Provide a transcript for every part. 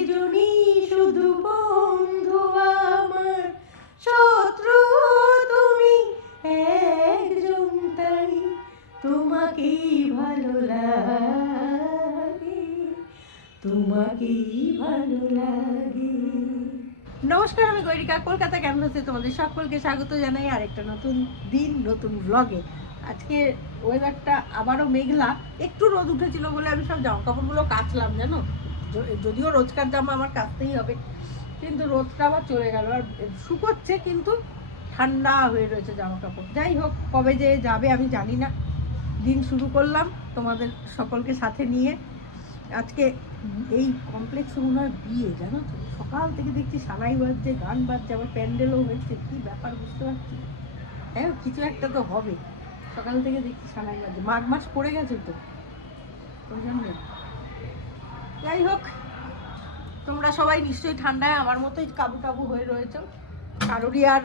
দুজনই শুধু বন্ধু আমার, শত্রু তুমি একজন, তাই তোমাকেই ভালো লাগে, তোমাকেই ভালো লাগে। নমস্কার, আমি গৈরিকা, কলকাতা ক্যানভাসে তোমাদের সকলকে স্বাগত জানাই আরেকটা নতুন দিন, নতুন ব্লগে। আজকে ওয়েদারটা আবারও মেঘলা, একটু রোদ উঠেছিল বলে আমি সব জামা কাপড়গুলো কাচলাম, জানো, যদিও রোজকার জামা আমার কাচতেই হবে, কিন্তু রোদটা আবার চলে গেল আর শুকোচ্ছে, কিন্তু ঠান্ডা হয়ে রয়েছে জামা কাপড়। যাই হোক, কবে যে যাবে আমি জানি না। দিন শুরু করলাম তোমাদের সকলকে সাথে নিয়ে। আজকে এই কমপ্লেক্সে মনে হয় বিয়ে, জানো তো, সকাল থেকে দেখছি সানাই বাজছে, গান বাজছে, আবার প্যান্ডেলও হয়েছে, কি ব্যাপার বুঝতে পারছি। হ্যাঁ, কিছু একটা তো হবে। সকাল থেকে দেখছি সানাই বাজছে, মাঘ মাস পড়ে গেছে তো ওই জন্য। যাই হোক, তোমরা সবাই নিশ্চয়ই ঠান্ডায় আমার মতোই কাবু কাবু হয়ে রয়েছ। কারোরই আর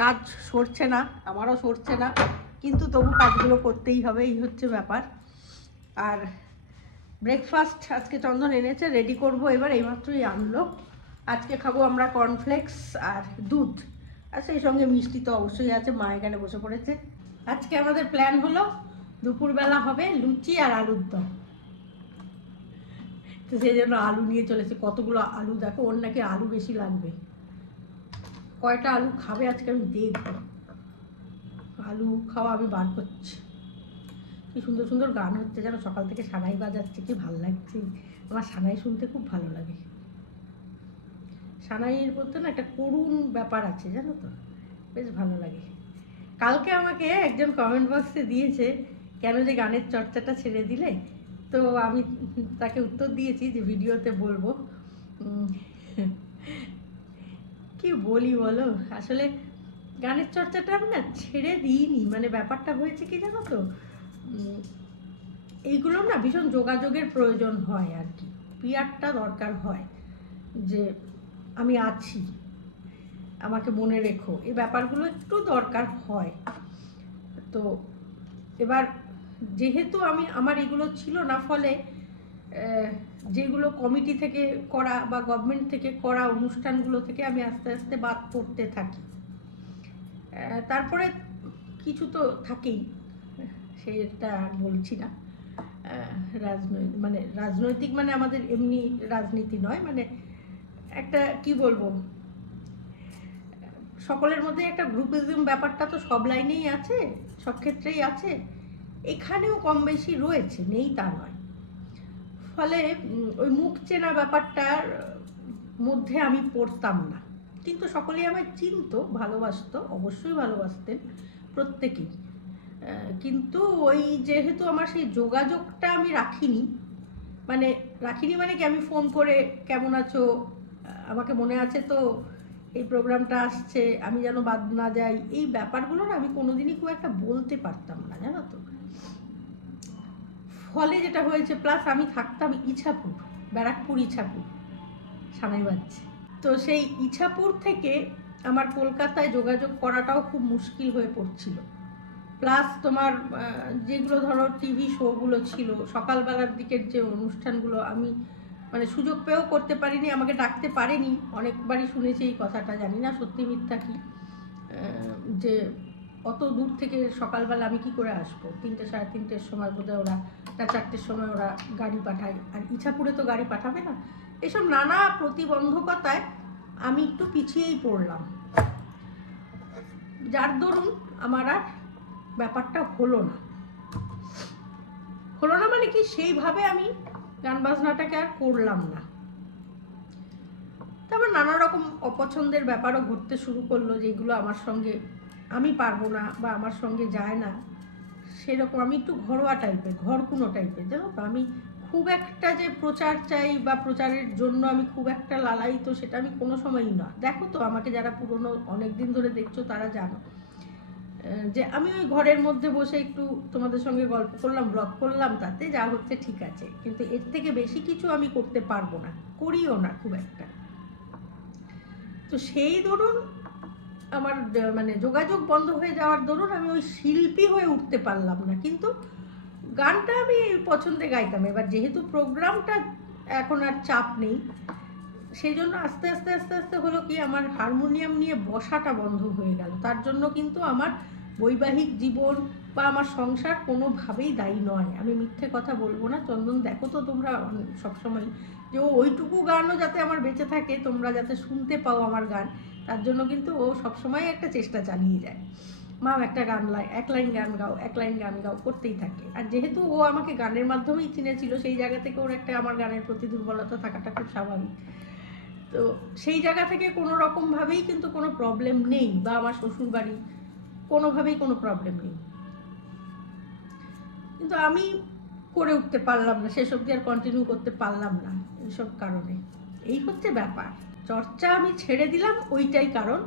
কাজ সরছে না, আমারও সরছে না, কিন্তু তবু কাজগুলো করতেই হবে, এই হচ্ছে ব্যাপার। আর ব্রেকফাস্ট আজকে চন্দন এনেছে, রেডি করব এবার, এইমাত্রই আনলো। আজকে খাবো আমরা কর্নফ্লেক্স আর দুধ, আর সেই সঙ্গে মিষ্টি তো অবশ্যই আছে। মা এখানে বসে পড়েছে। আজকে আমাদের প্ল্যান হলো দুপুরবেলা হবে লুচি আর আলুর দম, তো সেই জন্য আলু নিয়ে চলেছে। কতগুলো আলু দেখো, ওর নাকি আলু বেশি লাগবে। কয়টা আলু খাবে আজকে আমি দেখবো। আলু খাওয়া আমি বার করছি। কি সুন্দর সুন্দর গান হচ্ছে, যেন সকাল থেকে সানাই বাজাচ্ছে, কি ভালো লাগছে। আমার সানাই শুনতে খুব ভালো লাগে। সানাইয়ের বলতে না একটা করুণ ব্যাপার আছে, জানো তো, বেশ ভালো লাগে। কালকে আমাকে একজন কমেন্ট বক্সে দিয়েছে, কেন যে গানের চর্চাটা ছেড়ে দিলে, তো আমি তাকে উত্তর দিয়েছি যে ভিডিওতে বলবো। কি বলি বলো, আসলে গানের চর্চাটা আমি না ছেড়ে দিইনি, মানে ব্যাপারটা হয়েছে কি জানো তো, এইগুলো না ভীষণ যোগাযোগের প্রয়োজন হয় আর কি, পিয়ারটা দরকার হয়, যে আমি আছি, আমাকে মনে রেখো, এই ব্যাপারগুলো একটু দরকার হয়। তো এবার যেহেতু আমার এগুলো ছিল না, ফলে যেগুলো কমিটি থেকে করা বা গভর্নমেন্ট থেকে করা অনুষ্ঠানগুলো থেকে আমি আস্তে আস্তে বাদ পড়তে থাকি। তারপরে কিছু তো থাকেই, সেটা বলছি না। রাজনৈতিক মানে আমাদের এমনি রাজনীতি নয়, মানে একটা কি বলবো, সকলের মধ্যে একটা গ্রুপিজম ব্যাপারটা তো সব লাইনেই আছে, সব ক্ষেত্রেই আছে, এখানেও কম বেশি রয়েছে, নেই তা নয়। ফলে ওই মুখ চেনা ব্যাপারটার মধ্যে আমি পড়তাম না, কিন্তু সকলেই আমায় চিনতো, ভালোবাসতো, অবশ্যই ভালোবাসতেন প্রত্যেকেই। কিন্তু ওই যেহেতু আমার সেই যোগাযোগটা আমি রাখিনি মানে কি, আমি ফোন করে কেমন আছো, আমাকে মনে আছে তো, এই প্রোগ্রামটা আসছে, আমি যেন বাদ না যাই, এই ব্যাপারগুলো না আমি কোনোদিনই খুব একটা বলতে পারতাম না, জানো তো। ফলে যেটা হয়েছে, প্লাস আমি থাকতাম ইছাপুর, ব্যারাকপুর ইছাপুর, সানাই বাজছে, তো সেই ইছাপুর থেকে আমার কলকাতায় যোগাযোগ করাটাও খুব মুশকিল হয়ে পড়ছিল। প্লাস তোমার যেগুলো ধরো টিভি শোগুলো ছিল সকালবেলার দিকের, যে অনুষ্ঠানগুলো আমি মানে সুযোগ পেয়েও করতে পারিনি, আমাকে ডাকতে পারেনি। অনেকবারই শুনেছি এই কথাটা, জানি না সত্যি মিথ্যা কি, যে অত দূর থেকে সকালবেলা আমি কি করে আসবো, 3টে সাড়ে 3টের সময় বোধহয় ওরা, 4টের সময় ওরা গাড়ি পাঠায়, আর ইছাপুরে তো গাড়ি পাঠাবে না। এসব নানা প্রতিবন্ধকতায় আমি একটু পিছিয়েই পড়লাম, যার দরুন আমার আর ব্যাপারটা হলো না মানে কি, সেইভাবে আমি গান বাজনাটাকে আর করলাম না। তারপর নানা রকম অপছন্দের ব্যাপারও ঘটতে শুরু করলো, যেগুলো আমার সঙ্গে আমি পারবো না বা আমার সঙ্গে যায় না, সেরকম। আমি একটু ঘরোয়া টাইপের, ঘরকুনো টাইপের, জানো তো। আমি খুব একটা যে প্রচার চাই বা প্রচারের জন্য আমি খুব একটা লালায়িত, সেটা আমি কোনো সময়ই না। দেখো তো, আমাকে যারা পুরনো অনেক দিন ধরে দেখছো তারা জানো যে আমি ওই ঘরের মধ্যে বসে একটু তোমাদের সঙ্গে গল্প করলাম, ব্লগ করলাম, তাতে যা হচ্ছে ঠিক আছে, কিন্তু এর থেকে বেশি কিছু আমি করতে পারবো না, করিও না খুব একটা। তো সেই দরুন আমার মানে যোগাযোগ বন্ধ হয়ে যাওয়ার দরুন আমি ওই শিল্পী হয়ে উঠতে পারলাম না, কিন্তু গানটা আমি পছন্দে গাইতাম। এবার যেহেতু প্রোগ্রামটা এখন আর চাপ নেই, সেই জন্য আস্তে আস্তে আস্তে আস্তে হলো কি আমার হারমোনিয়াম নিয়ে বসাটা বন্ধ হয়ে গেল। তার জন্য কিন্তু আমার বৈবাহিক জীবন বা আমার সংসার কোনোভাবেই দায়ী নয়। আমি মিথ্যে কথা বলবো না। চন্দন দেখো তো তোমরা সবসময় যে ওইটুকু গানও যাতে আমার বেঁচে থাকে, তোমরা যাতে শুনতে পাও আমার গান, তার জন্য কিন্তু ও সবসময় একটা চেষ্টা চালিয়ে যায়। মা একটা গান এক লাইন গান গাও, এক লাইন গান গাও করতেই থাকে। আর যেহেতু ও আমাকে গানের মাধ্যমেই চিনেছিল, সেই জায়গা থেকে ওর একটা আমার গানের প্রতি দুর্বলতা থাকাটা খুব স্বাভাবিক। তো সেই জায়গা থেকে কোনো রকমভাবেই কিন্তু কোনো প্রবলেম নেই, বা আমার শ্বশুরবাড়ি কোনোভাবেই কোনো প্রবলেম নেই। কিন্তু আমি করে উঠতে পারলাম না, সেসব দিয়ে আর কন্টিনিউ করতে পারলাম না এইসব কারণে। এই হচ্ছে ব্যাপার। চর্চা আমি ছেড়ে দিলাম, ওইটাই কারণ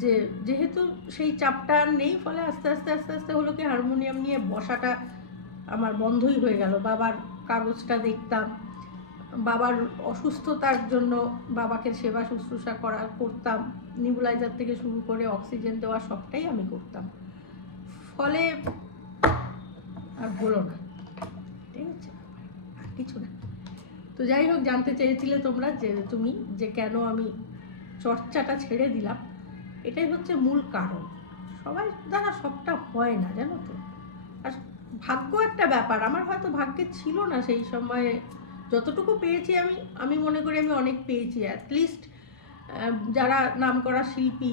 যে যেহেতু সেই চাপটা নেই, ফলে আস্তে আস্তে আস্তে আস্তে হলো কি হারমোনিয়াম নিয়ে বসাটা আমার বন্ধই হয়ে গেল। বাবার কাগজটা দেখতাম, বাবার অসুস্থতার জন্য বাবাকে সেবা শুশ্রূষা করতাম, নিবুলাইজার থেকে শুরু করে অক্সিজেন দেওয়া সবটাই আমি করতাম। ফলে আর বলো না, ঠিক আছে, আর কিছু না। তো যাই হোক, জানতে চেয়েছিলে তোমরা তুমি যে কেন আমি চর্চাটা ছেড়ে দিলাম। এটাই হচ্ছে মূল কারণ। সবাই দ্বারা সবটা হয় না, জানো তো। আর ভাগ্য একটা ব্যাপার, আমার হয়তো ভাগ্যে ছিল না সেই সময়ে। যতটুকু পেয়েছি আমি মনে করি আমি অনেক পেয়েছি। অ্যাটলিস্ট যারা নামকরা শিল্পী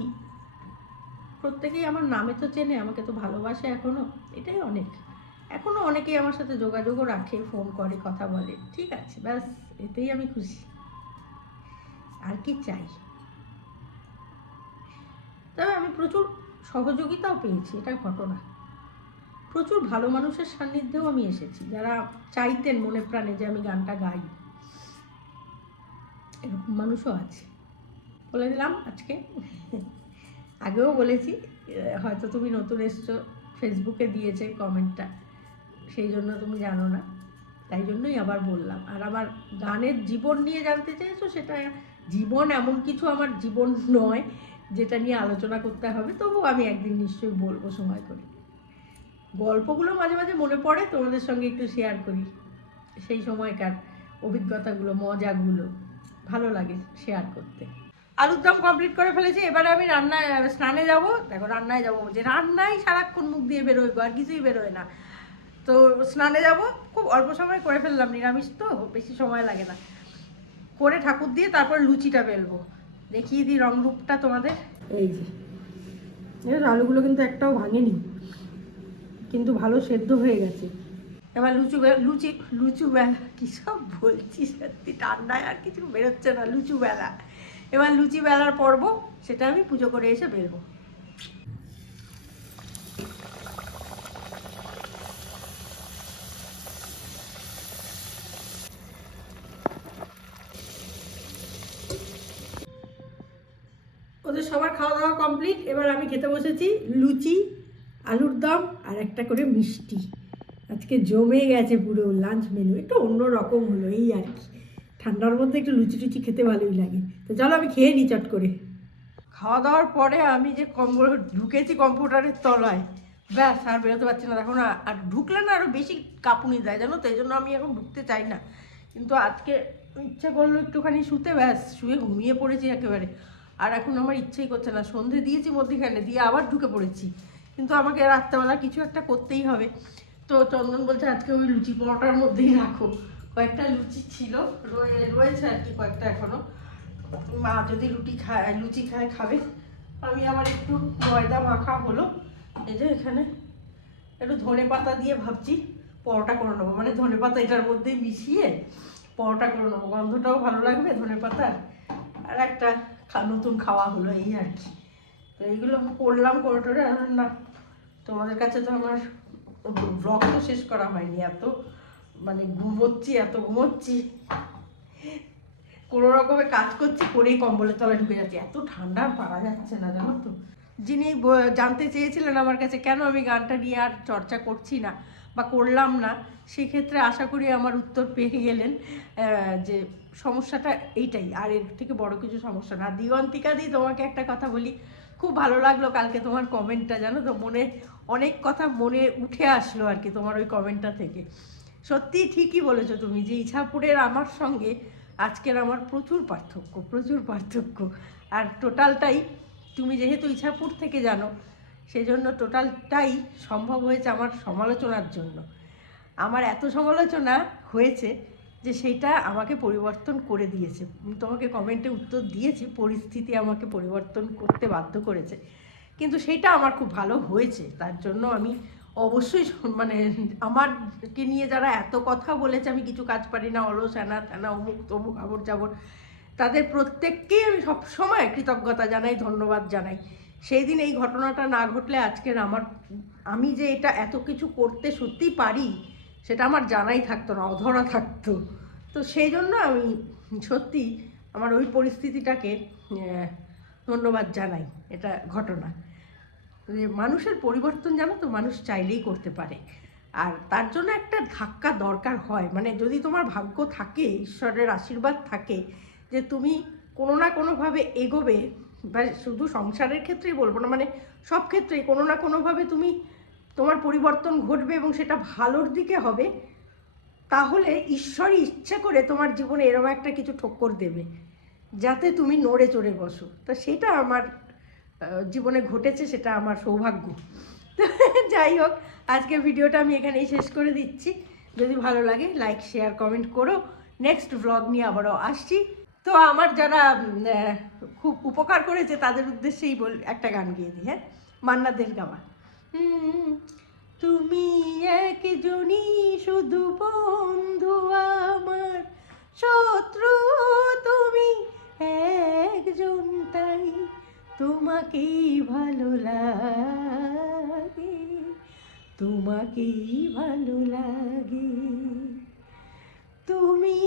প্রত্যেকেই আমার নামে তো চেনে, আমাকে তো ভালোবাসে এখনও, এটাই অনেক। এখনও অনেকেই আমার সাথে যোগাযোগও রাখে, ফোন করে, কথা বলে, ঠিক আছে, ব্যাস এতেই আমি খুশি। আর কি চাই? তবে আমি প্রচুর সহযোগিতাও পেয়েছি, এটা ঘটনা। প্রচুর ভালো মানুষের সান্নিধ্যেও আমি এসেছি, যারা চাইতেন মনে প্রাণে যে আমি গানটা গাই। এরকম মানুষও আছে, বলে দিলাম আজকে। আগেও বলেছি, হয়তো তুমি নতুন এসছো, ফেসবুকে দিয়েছে কমেন্টটা, সেই জন্য তুমি জানো না, তাই জন্যই আবার বললাম। আর আমার গানের জীবন নিয়ে জানতে চেয়েছো, সেটা জীবন এমন কিছু আমার জীবন নয় যেটা নিয়ে আলোচনা করতে হবে, তবু আমি একদিন নিশ্চয়ই বলবো সময় করে। গল্পগুলো মাঝে মাঝে মনে পড়ে, তোমাদের সঙ্গে একটু শেয়ার করি সেই সময়কার অভিজ্ঞতাগুলো, মজাগুলো, ভালো লাগে শেয়ার করতে। আলুর দম কমপ্লিট করে ফেলেছি, এবারে আমি স্নানে যাব। দেখো রান্নায় যাবো, যে রান্নায় সারাক্ষণ মুখ দিয়ে বেরোয়, আর কিছুই বেরোয় না। তো স্নানে যাব, খুব অল্প সময় করে ফেললাম, নিরামিষ তো বেশি সময় লাগে না। করে ঠাকুর দিয়ে তারপর লুচিটা বেলবো। দেখিয়ে দিই রংরূপটা তোমাদের। এই যে আলুগুলো কিন্তু একটাও ভাঙেনি, কিন্তু ভালো সেদ্ধ হয়ে গেছে। এবার লুচু বেলা, কী সব বলছি, সত্যি ঠান্ডায় আর কিছু বেরোচ্ছে না। লুচু বেলা, এবার লুচি বেলার পর্ব, সেটা আমি পুজো করে এসে বেরবো। ওদের সবার খাওয়া দাওয়া কমপ্লিট, এবার আমি খেতে বসেছি। লুচি, আলুর দম আর একটা করে মিষ্টি। আজকে জমে গেছে পুরো লাঞ্চ মেনু, একটু অন্য রকম হলো এই আর কি। ঠান্ডার মধ্যে একটু লুচি টুচি খেতে ভালোই লাগে। তো চলো আমি খেয়ে নিই চট করে। খাওয়া দাওয়ার পরে আমি যে ঢুকেছি কম্পিউটারের তলায়, ব্যাস আর বেরোতে পারছি না। দেখো না, আর ঢুকলে না আরও বেশি কাঁপুনি দেয়, জানো তো, এই জন্য আমি এখন ঢুকতে চাই না। কিন্তু আজকে ইচ্ছে করলো একটুখানি শুতে, ব্যাস শুয়ে ঘুমিয়ে পড়েছি একেবারে। আর এখন আমার ইচ্ছেই করছে না। সন্ধে দিয়েছি মধ্যিখানে, দিয়ে আবার ঢুকে পড়েছি, কিন্তু আমাকে রাত্রেবেলা কিছু একটা করতেই হবে। তো চন্দন বলছে আজকে ওই লুচি পরোটার মধ্যেই রাখো। কয়েকটা লুচি ছিল, রয়েছে আর কি কয়েকটা এখনো। মা যদি লুচি খাবে। আমি আবার একটু ময়দা মাখা হলো, এই যে এখানে একটু ধনে পাতা দিয়ে ভাবছি পরোটা করে নেবো। মানে ধনে পাতা এটার মধ্যেই মিশিয়ে পরোটা করে নেবো, গন্ধটাও ভালো লাগবে ধনে পাতার, আর একটা নতুন খাওয়া হলো এই আর কি। তো এইগুলো করলাম, করে টোরে না। তোমাদের কাছে তো আমার ব্লগ তো শেষ করা হয়নি, এত মানে ঘুমোচ্ছি, কোনো রকমে কাজ করছি, করেই কম্বলের তলায় ঢুকে যাচ্ছি। এত ঠান্ডা পারা যাচ্ছে না, জানো তো। যিনি জানতে চেয়েছিলেন আমার কাছে কেন আমি গানটা নিয়ে আর চর্চা করছি না বা করলাম না, সেক্ষেত্রে আশা করি আমার উত্তর পেয়ে গেলেন যে সমস্যাটা এইটাই, আর এর থেকে বড় কিছু সমস্যা না। দিগন্তিকা দি, তোমাকে একটা কথা বলি, খুব ভালো লাগলো কালকে তোমার কমেন্টটা, জানো তো, মনে অনেক কথা মনে উঠে আসলো আর কি তোমার ওই কমেন্টটা থেকে। সত্যি ঠিকই বলেছো তুমি, যে ইছাপুরের আমার সঙ্গে আজকের আমার প্রচুর পার্থক্য। আর টোটালটাই, তুমি যেহেতু ইছাপুর থেকে জানো, সেজন্য টোটালটাই সম্ভব হয়েছে আমার সমালোচনার জন্য। আমার এত সমালোচনা হয়েছে যে সেইটা আমাকে পরিবর্তন করে দিয়েছে। তোমাকে কমেন্টে উত্তর দিয়েছি, পরিস্থিতি আমাকে পরিবর্তন করতে বাধ্য করেছে, কিন্তু সেটা আমার খুব ভালো হয়েছে। তার জন্য আমি অবশ্যই মানে আমারকে নিয়ে যারা এত কথা বলেছে আমি কিছু কাজ পারি না, অলস, হ্যানা ত্যানা, অমুক তমুক, আবর যাবর, তাদের প্রত্যেককেই আমি সবসময় কৃতজ্ঞতা জানাই, ধন্যবাদ জানাই। সেই দিন এই ঘটনাটা না ঘটলে আজকের আমি যে এটা এত কিছু করতে সত্যিই পারি সেটা আমার জানাই থাকতো না, অধরা থাকতো। তো সেই জন্য আমি সত্যি আমার ওই পরিস্থিতিটাকে ধন্যবাদ জানাই। এটা ঘটনা যে মানুষের পরিবর্তন, জানো তো, মানুষ চাইলেই করতে পারে। আর তার জন্য একটা ধাক্কা দরকার হয়, মানে যদি তোমার ভাগ্য থাকে, ঈশ্বরের আশীর্বাদ থাকে যে তুমি কোনো না কোনোভাবে এগোবে, বা শুধু সংসারের ক্ষেত্রেই বলবো না, মানে সব ক্ষেত্রেই কোনো না কোনোভাবে তোমার পরিবর্তন ঘটবে এবং সেটা ভালোর দিকে হবে, তাহলে ঈশ্বরই ইচ্ছা করে তোমার জীবনে এরকম একটা কিছু ঠক্কর দেবে যাতে তুমি নড়ে চড়ে বসো। তা সেটা আমার জীবনে ঘটেছে, সেটা আমার সৌভাগ্য। যাই হোক, আজকের ভিডিওটা আমি এখানেই শেষ করে দিচ্ছি। যদি ভালো লাগে লাইক, শেয়ার, কমেন্ট করো। নেক্সট ভ্লগ নিয়ে আবারও আসছি। তো আমার যারা খুব উপকার করেছে তাদের উদ্দেশ্যেই একটা গান গিয়ে দিই, হ্যাঁ, মান্না দের গাওয়া। তুমি একজনই শুধু বন্ধু আমার, শত্রু তুমি একজন, তাই তোমাকেই ভালো লাগে, তোমাকেই ভালো লাগে। তুমি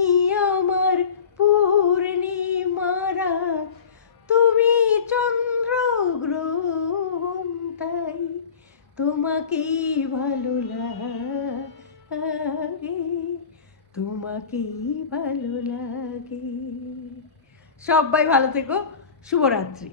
আমার পূর্ণিমারা, তুমি চন্দ্র গ্রহণ, তাই তোমাকেই ভালো লাগে, তোমাকেই ভালো লাগে। সবাই ভালো থেকো, শুভরাত্রি।